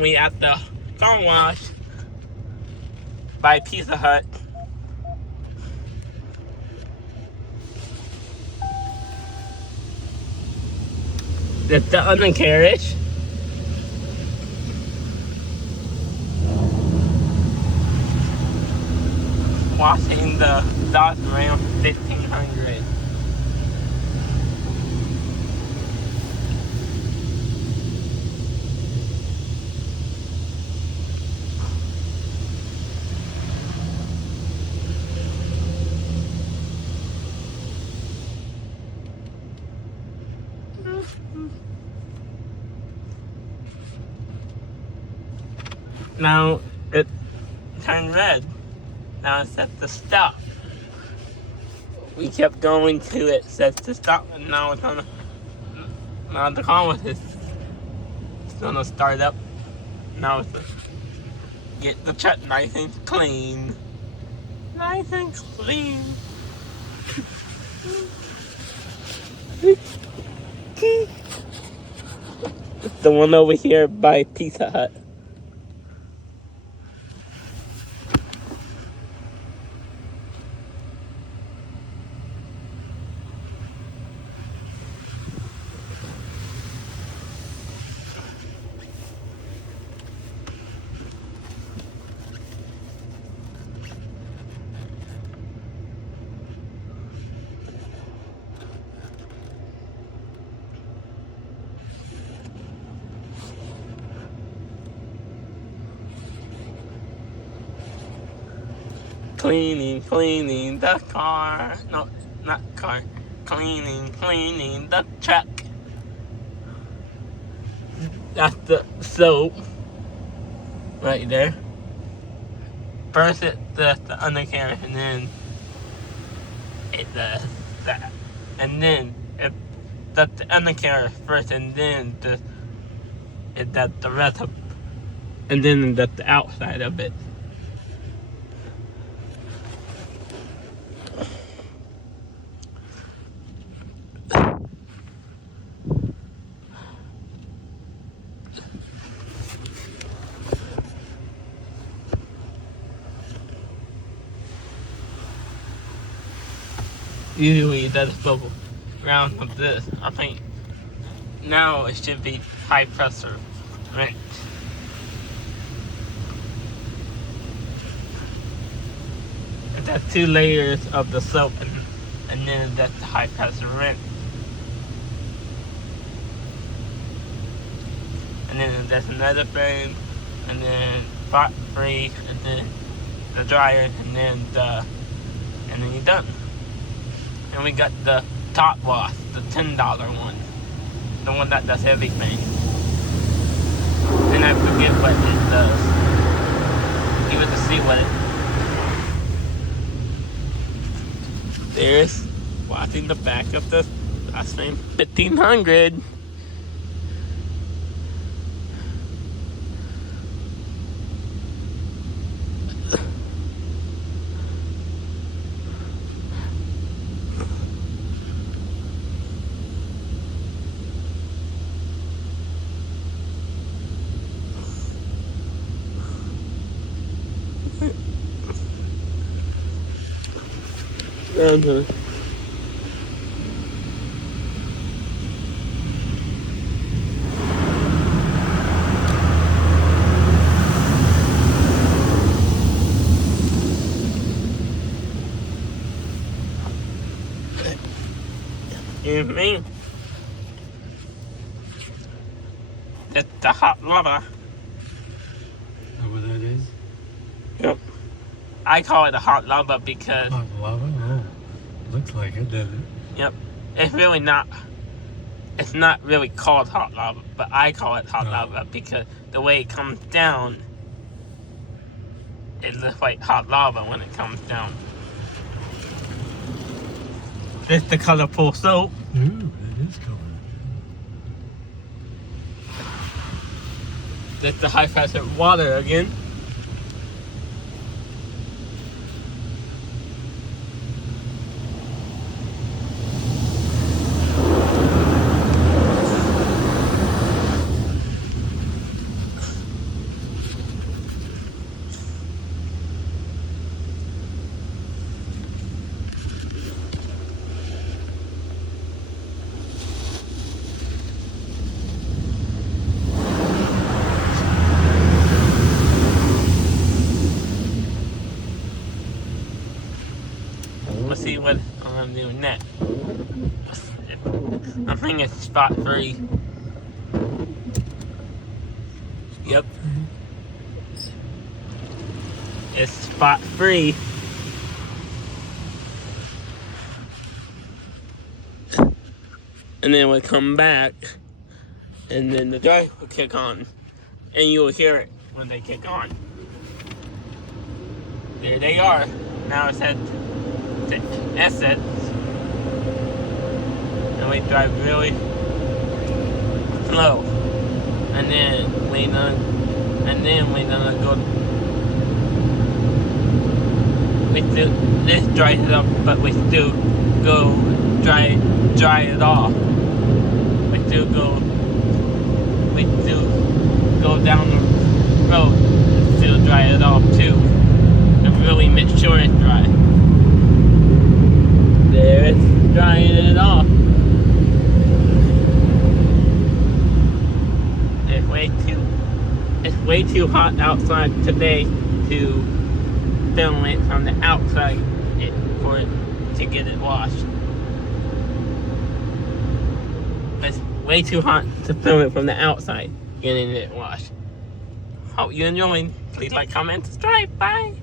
we at the car wash by Pizza Hut. That's the undercarriage. Washing the Dodge Ram 1500. Now it turned red. Now it says to stop. We kept going to it says to stop, and now it's gonna. Now the car was gonna start up. Now it's get the truck nice and clean. Nice and clean. The one over here by Pizza Hut. Cleaning the car. No, not car. Cleaning the truck. That's the soap. Right there. First it does the undercarriage, and then it does that. And then it does the undercarriage first, and then it does the rest of, and then it does the outside of it. Usually it does go around with this. I think now it should be high pressure rinse. It does 2 layers of the soap, and then it does the high pressure rinse. And then it does another frame, and then spot free, and then the dryer, and then you're done. And we got the top wash, the $10 one. The one that does everything. And I forget what it does. Give it to see what it. There's washing the back of the last name 1500. You mean? It's the hot lava. Is that what that is? Yep. I call it a hot lava because... Hot lava? Oh, looks like it, doesn't it? Yep. It's really not... It's not really called hot lava, but I call it hot lava because the way it comes down, it looks like hot lava when it comes down. This is the colorful soap. Ooh, that is colorful. This is the high pressure water again. I'm doing that. I think it's spot 3. Yep. It's spot 3. And then we'll come back, and then the drive will kick on. And you'll hear it when they kick on. There they are. Now it's at the Essex. And we drive really slow. And then we're gonna go. We still this dries it up, but we still go dry it off. We still go down the road and still dry it off too. And really make sure it's dry. There it's drying it off. It's way too hot outside today to film it from the outside for it to get it washed. It's way too hot to film it from the outside getting it washed. Hope you enjoyed. Please like, comment, subscribe. Bye.